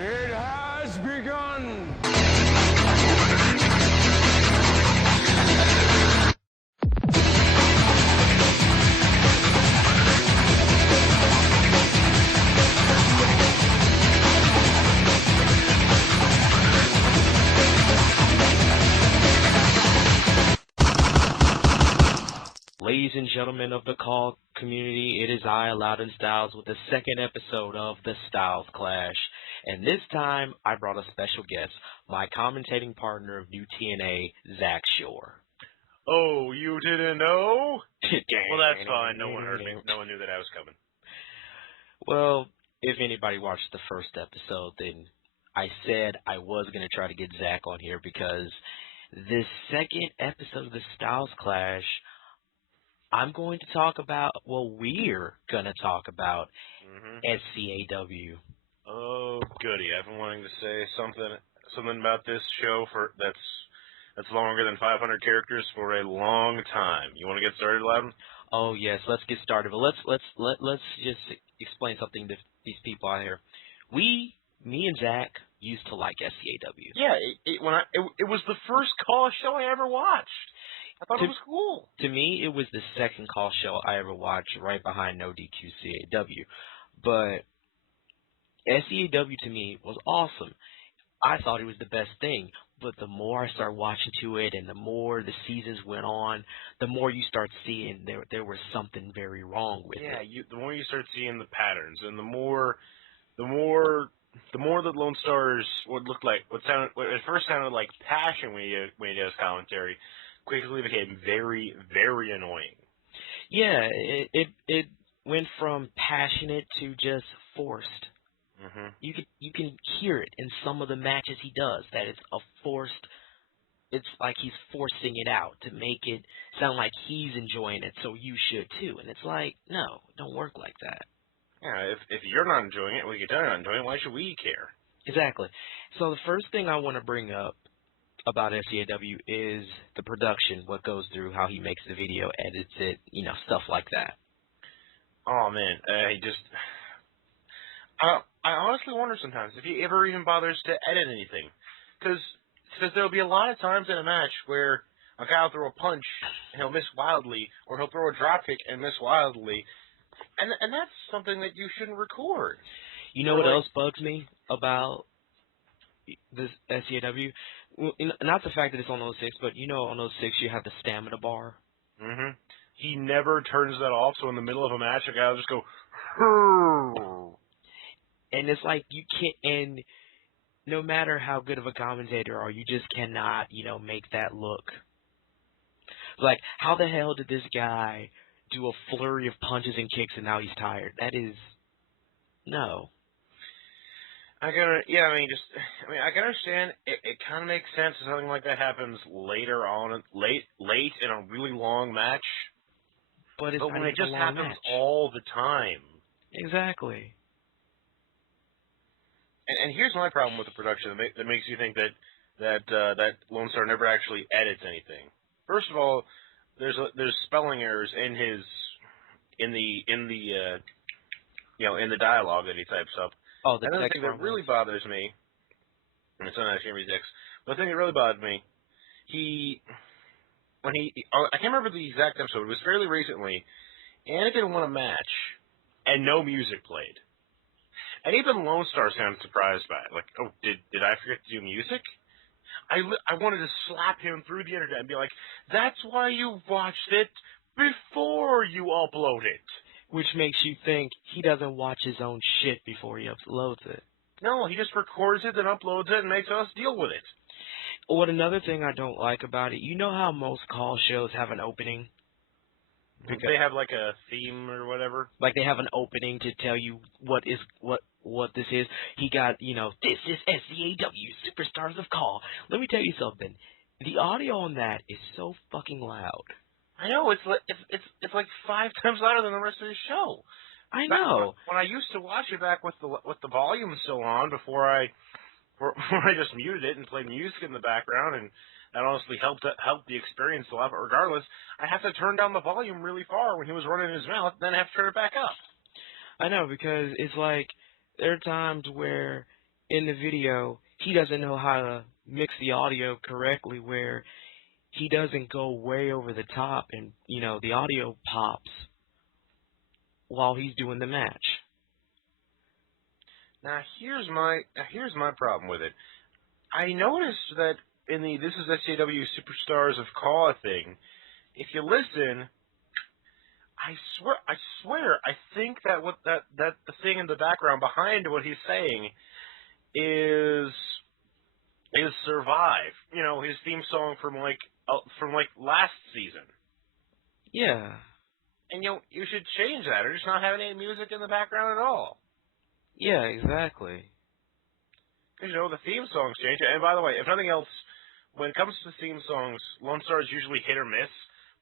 It has begun! Ladies and gentlemen of the call community, it is I, Loudon Styles, with the second episode of the Styles Clash. And this time, I brought a special guest, my commentating partner of New-TNA, Zach Shore. Oh, you didn't know? Well, that's fine. No one heard me. No one knew that I was coming. Well, if anybody watched the first episode, then I said I was going to try to get Zach on here because this second episode of the Styles Clash, I'm going to talk about, well, we're going to talk about SCAW. Oh, goody. I've been wanting to say something about this show that's longer than 500 characters for a long time. You want to get started, Loudon? Oh, yes, let's get started. But let's just explain something to these people out here. Me and Zach used to like SCAW. Yeah, it was the first call show I ever watched. I thought it was cool. To me, it was the second call show I ever watched, right behind No DQ CAW. But SCAW to me was awesome. I thought it was the best thing. But the more I started watching to it, and the more the seasons went on, the more you start seeing there was something very wrong with it. Yeah, the more you start seeing the patterns, and the more that Lone Stars what at first sounded like passion when he does commentary, quickly became very, very annoying. Yeah, it went from passionate to just forced. You can hear it in some of the matches he does, that it's a forced. It's like he's forcing it out to make it sound like he's enjoying it, so you should too. And it's like, no, it don't work like that. Yeah, if you're not enjoying it, we are not enjoying it, why should we care? Exactly. So the first thing I want to bring up about SCAW is the production, what goes through, how he makes the video, edits it, stuff like that. Oh man, I honestly wonder sometimes if he ever even bothers to edit anything, because there'll be a lot of times in a match where a guy will throw a punch and he'll miss wildly, or he'll throw a dropkick and miss wildly, and that's something that you shouldn't record. You know what else bugs me about this SCAW? Well, not the fact that it's on 06, but on 06 you have the stamina bar. He never turns that off, so in the middle of a match, a guy will just go, Hurr! And it's like you can't, and no matter how good of a commentator you are, you just cannot, make that look. Like, how the hell did this guy do a flurry of punches and kicks and now he's tired? That is, no. I can understand it kind of makes sense if something like that happens later on, late in a really long match. But when it just happens all the time. Exactly. And here's my problem with the production that makes you think that Lone Star never actually edits anything. First of all, there's spelling errors in the dialogue that he types up. Oh, the Another thing that really bothers me, and it's not actually text, but the thing that really bothered me, I can't remember the exact episode, it was fairly recently, Anakin won a match, and no music played. And even Lone Star sounded surprised by it. Like, oh, did I forget to do music? I wanted to slap him through the internet and be like, that's why you watched it before you upload it. Which makes you think he doesn't watch his own shit before he uploads it. No, he just records it and uploads it and makes us deal with it. What another thing I don't like about it, you know how most call shows have an opening? Because they have like a theme or whatever? Like they have an opening to tell you what this is. He got, this is SCAW, Superstars of Call. Let me tell you something. The audio on that is so fucking loud. I know, it's like 5 times louder than the rest of the show. I know. When I used to watch it back with the volume still on before I just muted it and played music in the background, and that honestly helped the experience a lot. But regardless, I have to turn down the volume really far when he was running his mouth, then I have to turn it back up. I know, because it's like there are times where in the video, he doesn't know how to mix the audio correctly where he doesn't go way over the top and, the audio pops while he's doing the match. Now here's my problem with it. I noticed that in the This Is SCAW Superstars of Caw thing, if you listen, I swear, I think that that the thing in the background behind what he's saying is Survive. His theme song from last season. Yeah. And you should change that, or just not have any music in the background at all. Yeah, exactly. Because the theme songs change. And by the way, if nothing else, when it comes to theme songs, Lone Star is usually hit or miss,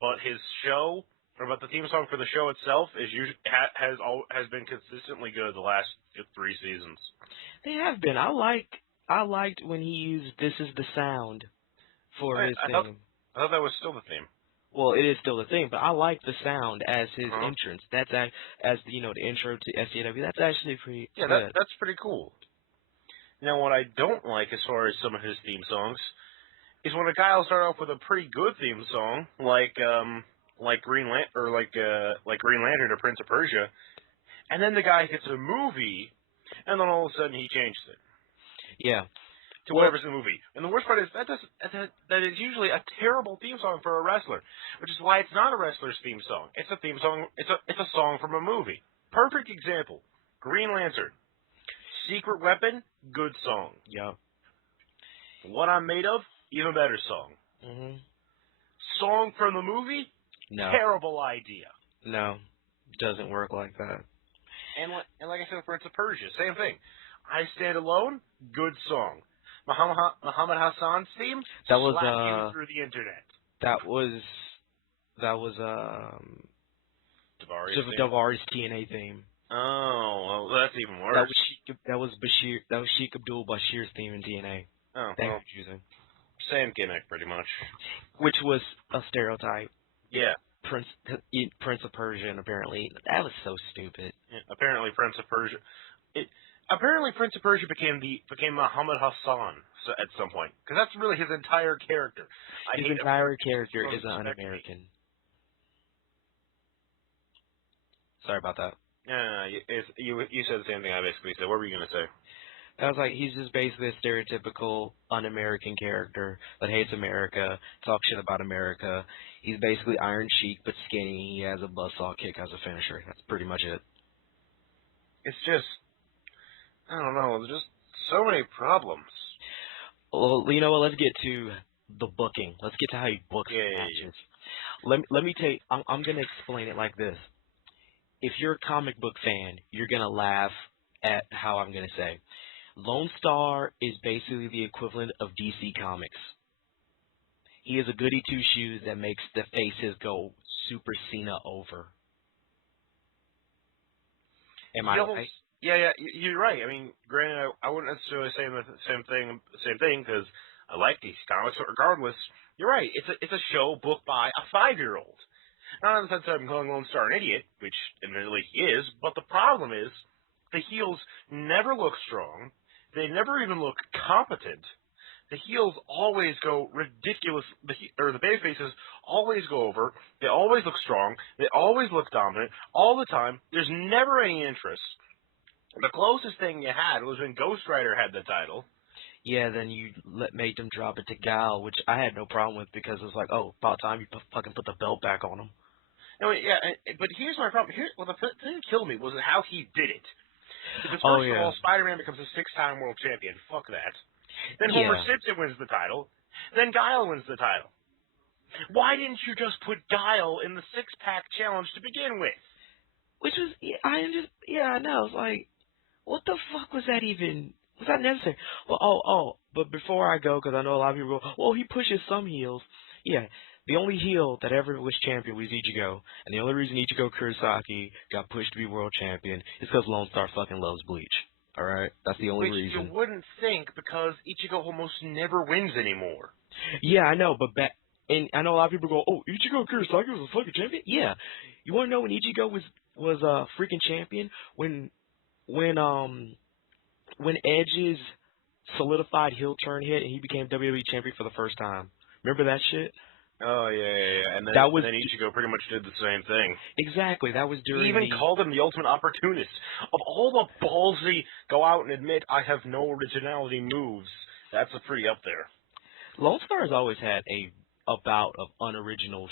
but the theme song for the show itself has been consistently good the last 3 seasons. They have been. I liked when he used "This Is the Sound" for his theme. I thought that was still the theme. Well, it is still the theme, but I like the sound as his entrance. That's as the intro to SCAW. That's actually pretty good. That's pretty cool. Now, what I don't like as far as some of his theme songs is when a guy will start off with a pretty good theme song, like Green Lantern or Prince of Persia, and then the guy gets a movie, and then all of a sudden he changes it. Yeah. To whatever's in the movie. And the worst part is that is usually a terrible theme song for a wrestler, which is why it's not a wrestler's theme song. It's a theme song. It's a song from a movie. Perfect example. Green Lantern. Secret Weapon, good song. Yeah. What I'm Made Of, even better song. Mhm. Song from the movie, no. Terrible idea. No, doesn't work like that. And like I said, Prince of Persia, same thing. I Stand Alone, good song. Muhammad Hassan's theme, that was slap you through the internet. That was Daivar's TNA theme. Oh, well, that's even worse. That was Sheik Abdul Bashir's theme in TNA. Oh, well, confusing. Same gimmick, pretty much. Which was a stereotype. Yeah. Prince of Persia, and apparently that was so stupid. Yeah, apparently Prince of Persia. Apparently Prince of Persia became Muhammad Hassan at some point, because that's really his entire character. His entire character is un-American. Sorry about that. You said the same thing I basically said. What were you going to say? I was like, he's just basically a stereotypical un-American character that hates America, talks shit about America. He's basically Iron Sheik, but skinny. He has a buzzsaw kick as a finisher. That's pretty much it. It's just, I don't know, there's just so many problems. Well, you know what? Let's get to the booking. Let's get to how he books matches. Yeah. Let me tell you, I'm going to explain it like this. If you're a comic book fan, you're going to laugh at how I'm going to say. Lone Star is basically the equivalent of DC Comics. He is a goody two-shoes that makes the faces go Super Cena over. Am I right? Yeah, you're right. I mean, granted, I wouldn't necessarily say the same thing, because I like DC Comics, but regardless, you're right. It's a show booked by a 5-year-old. Not in the sense that I'm calling Lone Star an idiot, which admittedly he is, but the problem is the heels never look strong. They never even look competent. The heels always go ridiculous, the babyfaces always go over. They always look strong. They always look dominant all the time. There's never any interest. The closest thing you had was when Ghost Rider had the title. Yeah, then you made them drop it to Gal, which I had no problem with because it was like, oh, about time you fucking put the belt back on him. No, yeah, but here's my problem. The thing that killed me was how he did it. Because first of all, Spider-Man becomes a 6-time world champion. Fuck that. Then Homer Simpson wins the title. Then Guile wins the title. Why didn't you just put Guile in the 6-pack challenge to begin with? Which was, I know. It's like, what the fuck was that even? Was that necessary? Well, but before I go, because I know a lot of people go, well, he pushes some heels. Yeah, the only heel that ever was champion was Ichigo. And the only reason Ichigo Kurosaki got pushed to be world champion is because Lone Star fucking loves Bleach. Alright? That's the only reason. Which you wouldn't think, because Ichigo almost never wins anymore. Yeah, I know, but and I know a lot of people go, oh, Ichigo Kurosaki was a fucking champion? Yeah. You want to know when Ichigo was a freaking champion? When when Edge's solidified heel turn hit and he became WWE champion for the first time. Remember that shit? Oh, yeah. And then, That was and then Ichigo pretty much did the same thing. exactly. That was during He even called him the ultimate opportunist. Of all the ballsy go out and admit I have no originality moves, that's a pretty up there. Lone Star has always had a bout of unoriginal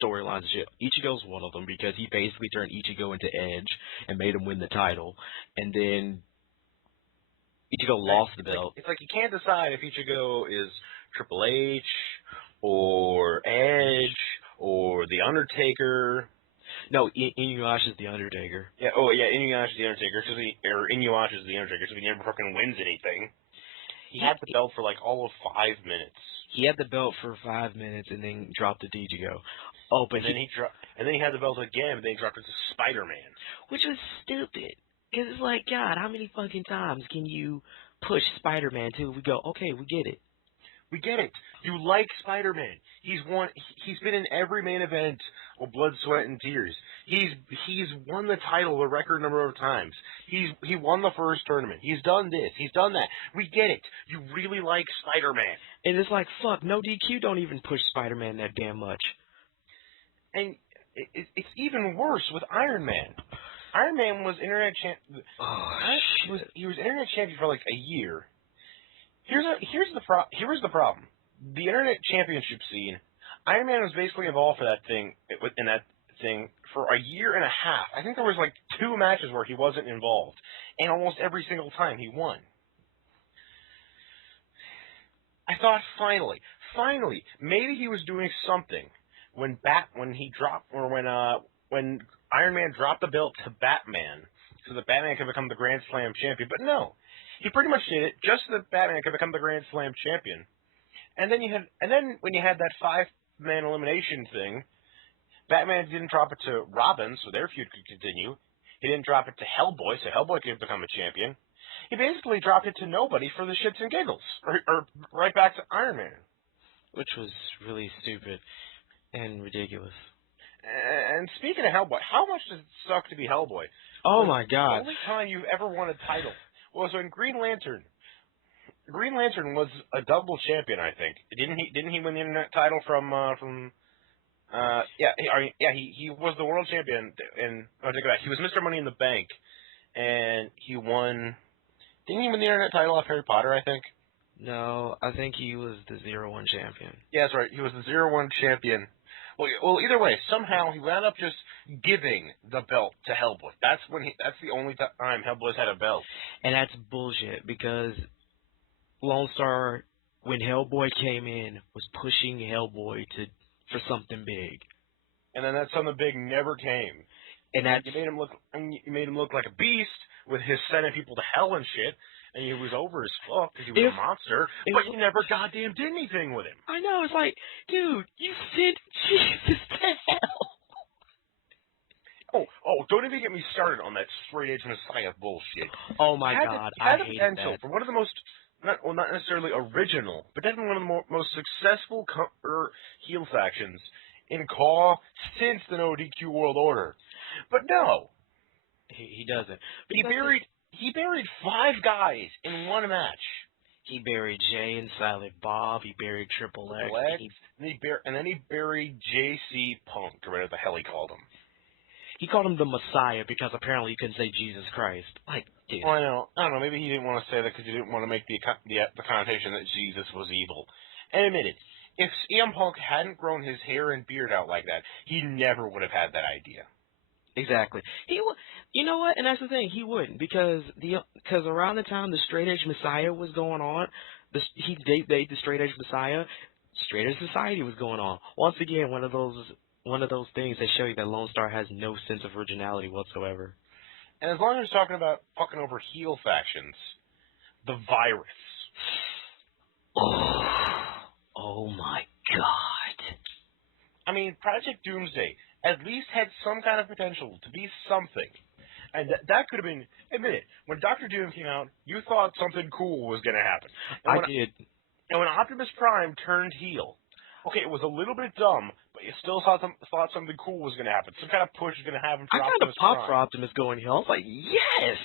storylines and shit. Ichigo's one of them because he basically turned Ichigo into Edge and made him win the title, and then Ichigo lost the belt. It's like you can't decide if Ichigo is Triple H or Edge or The Undertaker. No, Inuyasha's the Undertaker. Yeah, Inuyasha's the Undertaker, or Inuyasha's the Undertaker, so he never fucking wins anything. He had the belt for like all of 5 minutes. He had the belt for 5 minutes and then dropped it to Ichigo. Oh, but then he had the belt again, but then he dropped it to Spider-Man, which was stupid. Cause it's like, God, how many fucking times can you push Spider-Man till we go, okay, we get it. We get it. You like Spider-Man. He's been in every main event of Blood, Sweat, and Tears. He's won the title a record number of times. He won the first tournament. He's done this. He's done that. We get it. You really like Spider-Man. And it's like, fuck, no DQ don't even push Spider-Man that damn much. And it's even worse with Iron Man. Iron Man was internet champion. He was internet champion for like a year. Here's the problem. The internet championship scene. Iron Man was basically involved for that thing for a year and a half. I think there was like 2 matches where he wasn't involved, and almost every single time he won. I thought finally, maybe he was doing something when Iron Man dropped the belt to Batman, so that Batman could become the Grand Slam champion. But no, he pretty much did it just so that Batman could become the Grand Slam champion. And then when you had that 5-man elimination thing, Batman didn't drop it to Robin, so their feud could continue. He didn't drop it to Hellboy, so Hellboy could become a champion. He basically dropped it to nobody for the shits and giggles, or right back to Iron Man, which was really stupid and ridiculous. And speaking of Hellboy, how much does it suck to be Hellboy? Oh my God! The only time you've ever won a title was when Green Lantern. Green Lantern was a double champion, I think. Didn't he win the internet title from? He was the world champion, and he was Mr. Money in the Bank, and he won. Didn't he win the internet title off Harry Potter? I think. No, I think he was the 0-1 champion. Yeah, that's right. He was the 0-1 champion. Well, either way, somehow he wound up just giving the belt to Hellboy. That's the only time Hellboy's had a belt. And that's bullshit because Lone Star, when Hellboy came in, was pushing Hellboy for something big. And then that something big never came. And you made him look like a beast with his sending people to hell and shit. And he was over as fuck because he was a monster, but you never goddamn did anything with him. I know, it's like, dude, you sent Jesus to hell. Oh, don't even get me started on that straight-edge Messiah bullshit. Oh my God, I hate that. For one of the most, not necessarily original, but definitely one of the most successful heel factions in SCAW since the No DQ World Order. But no. He doesn't. But he buried 5 guys in one match. He buried Jay and Silent Bob. He buried Triple X. And then he buried JC Punk, or whatever the hell he called him. He called him the Messiah because apparently he couldn't say Jesus Christ. Like, dude. Well, I don't know. Maybe he didn't want to say that because he didn't want to make the connotation that Jesus was evil. And admit it, if CM Punk hadn't grown his hair and beard out like that, he never would have had that idea. Exactly. You know what? And that's the thing. He wouldn't because around the time the Straight Edge Messiah was going on, the Straight Edge Messiah, Straight Edge Society was going on. Once again, one of those things that show you that Lone Star has no sense of originality whatsoever. And as long as we're talking about fucking over heel factions, the Virus. Oh my God. I mean, Project Doomsday at least had some kind of potential to be something. And that could have been, admit it, when Dr. Doom came out, you thought something cool was going to happen. I did. And when Optimus Prime turned heel, okay, it was a little bit dumb, but you still thought something cool was going to happen. Some kind of push was going to happen for Optimus Prime. I kind of popped for Optimus going heel. I was like, yes!